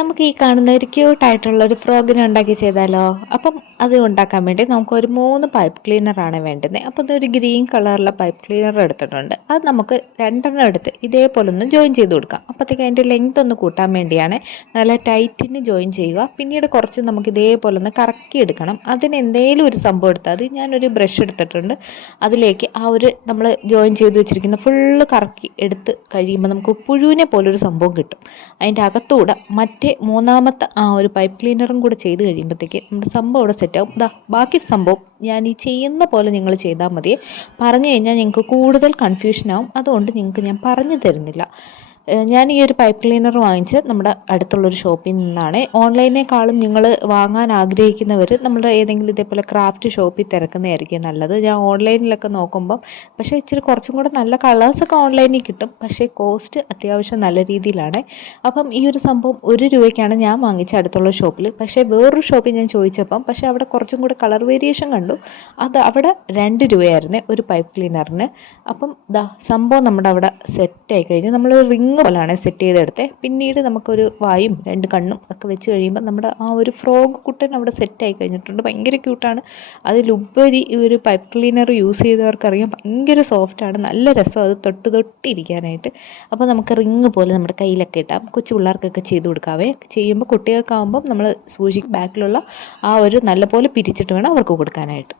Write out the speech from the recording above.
നമുക്ക് ഈ കാണുന്ന ഒരു ക്യൂട്ടായിട്ടുള്ള ഒരു ഫ്രോഗിനെ ഉണ്ടാക്കി ചെയ്താലോ? അപ്പം അത് ഉണ്ടാക്കാൻ വേണ്ടി നമുക്കൊരു 3 പൈപ്പ് ക്ലീനറാണ് വേണ്ടുന്നത്. അപ്പോൾ ഇതൊരു ഗ്രീൻ കളറിലെ പൈപ്പ് ക്ലീനർ എടുത്തിട്ടുണ്ട്. അത് നമുക്ക് 2 എടുത്ത് ഇതേപോലെ ഒന്ന് ജോയിൻ ചെയ്ത് കൊടുക്കാം. അപ്പോഴത്തേക്ക് അതിൻ്റെ ലെങ്ത് ഒന്ന് കൂട്ടാൻ വേണ്ടിയാണ്. നല്ല ടൈറ്റിന് ജോയിൻ ചെയ്യുക. പിന്നീട് കുറച്ച് നമുക്ക് ഇതേപോലെ ഒന്ന് കറക്കി എടുക്കണം. അതിന് എന്തെങ്കിലും ഒരു സംഭവം എടുത്താൽ മതി. ഞാനൊരു ബ്രഷ് എടുത്തിട്ടുണ്ട്. അതിലേക്ക് നമ്മൾ ജോയിൻ ചെയ്ത് വെച്ചിരിക്കുന്ന ഫുള്ള് കറക്കി എടുത്ത് കഴിയുമ്പോൾ നമുക്ക് പുഴുവിനെ പോലൊരു സംഭവം കിട്ടും. അതിൻ്റെ അകത്തൂടെ മറ്റേ മൂന്നാമത്തെ ആ ഒരു പൈപ്പ് ക്ലീനറും കൂടെ ചെയ്ത് കഴിയുമ്പോഴത്തേക്ക് നമ്മുടെ സംഭവം അവിടെ സെറ്റാവും. ബാക്കി സംഭവം ഞാൻ ഈ ചെയ്യുന്ന പോലെ നിങ്ങൾ ചെയ്താൽ മതി. പറഞ്ഞു കഴിഞ്ഞാൽ നിങ്ങൾക്ക് കൂടുതൽ കൺഫ്യൂഷനാവും. അതുകൊണ്ട് നിങ്ങൾക്ക് ഞാൻ പറഞ്ഞു തരുന്നില്ല. ഞാൻ ഈ ഒരു പൈപ്പ് ക്ലീനർ വാങ്ങിച്ച് നമ്മുടെ അടുത്തുള്ളൊരു ഷോപ്പിൽ നിന്നാണ്. ഓൺലൈനേക്കാളും നിങ്ങൾ വാങ്ങാൻ ആഗ്രഹിക്കുന്നവർ നമ്മുടെ ഏതെങ്കിലും ഇതേപോലെ ക്രാഫ്റ്റ് ഷോപ്പിൽ തിരക്കുന്നതായിരിക്കും നല്ലത്. ഞാൻ ഓൺലൈനിലൊക്കെ നോക്കുമ്പം പക്ഷേ ഇച്ചിരി കുറച്ചും കൂടെ നല്ല കളേഴ്സൊക്കെ ഓൺലൈനിൽ കിട്ടും. പക്ഷേ കോസ്റ്റ് അത്യാവശ്യം നല്ല രീതിയിലാണ്. അപ്പം ഈ ഒരു സംഭവം 1 രൂപയ്ക്കാണ് ഞാൻ വാങ്ങിച്ച അടുത്തുള്ള ഷോപ്പിൽ. പക്ഷേ വേറൊരു ഷോപ്പിൽ ഞാൻ ചോദിച്ചപ്പം പക്ഷേ അവിടെ കുറച്ചും കൂടെ കളർ വേരിയേഷൻ കണ്ടു. അത് അവിടെ 2 രൂപയായിരുന്നു ഒരു പൈപ്പ് ക്ലീനറിന്. അപ്പം സംഭവം നമ്മുടെ അവിടെ സെറ്റായി കഴിഞ്ഞ് നമ്മൾ റിങ് പോലാണ് സെറ്റ് ചെയ്തെടുത്തത്. പിന്നീട് നമുക്കൊരു വായും 2 കണ്ണും ഒക്കെ വെച്ച് കഴിയുമ്പോൾ നമ്മുടെ ആ ഒരു ഫ്രോഗ് കുട്ടൻ അവിടെ സെറ്റായി കഴിഞ്ഞിട്ടുണ്ട്. ഭയങ്കര ക്യൂട്ടാണ്. അതിലുപരി ഈ ഒരു പൈപ്പ് ക്ലീനർ യൂസ് ചെയ്തവർക്കറിയാം ഭയങ്കര സോഫ്റ്റാണ്. നല്ല രസം അത് തൊട്ടിരിക്കാനായിട്ട്. അപ്പോൾ നമുക്ക് റിങ് പോലെ നമ്മുടെ കയ്യിലൊക്കെ ഇട്ടാം. കൊച്ചു പിള്ളേർക്കൊക്കെ ചെയ്ത് കൊടുക്കാവേ. ചെയ്യുമ്പോൾ കുട്ടികൾക്കാവുമ്പം നമ്മൾ ബാക്കിലുള്ള ആ ഒരു നല്ലപോലെ പിരിച്ചിട്ട് വേണം അവർക്ക് കൊടുക്കാനായിട്ട്.